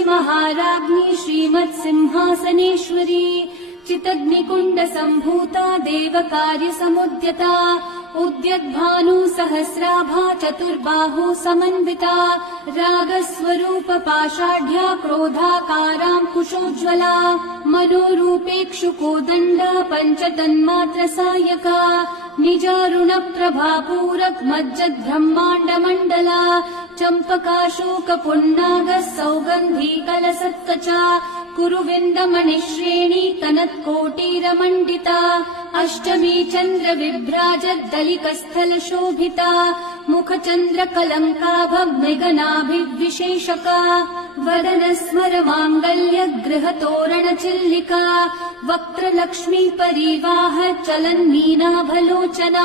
श्रीमहाराज्ञी श्रीमत्सिंहासनेश्वरी चितग्निकुण्डसम्भूता देवकार्यसमुद्यता उद्यद्भानु सहस्राभा चतुर्बाहु समन्विता रागस्वरूपपाषाढ्या क्रोधाकाराङ्कुशोज्ज्वला मनोरूपेक्षुकोदण्ड पञ्चतन्मात्रसायका निजारुणप्रभापूरक मज्जद्ब्रह्माण्डमण्डला चम्पकाशोकपुन्नागः सौगन्धीकलसत्कचा कुरुविन्दमणिश्रेणी कनत्कोटीरमण्डिता अष्टमी चन्द्रविभ्राजद्दलिकस्थलशोभिता मुखचन्द्रकलङ्काभमृगनाभिविशेषका वदनस्मरमाङ्गल्यगृहतोरणचिल्लिका वक्त्रलक्ष्मीपरीवाह चलन्मीनाभलोचना।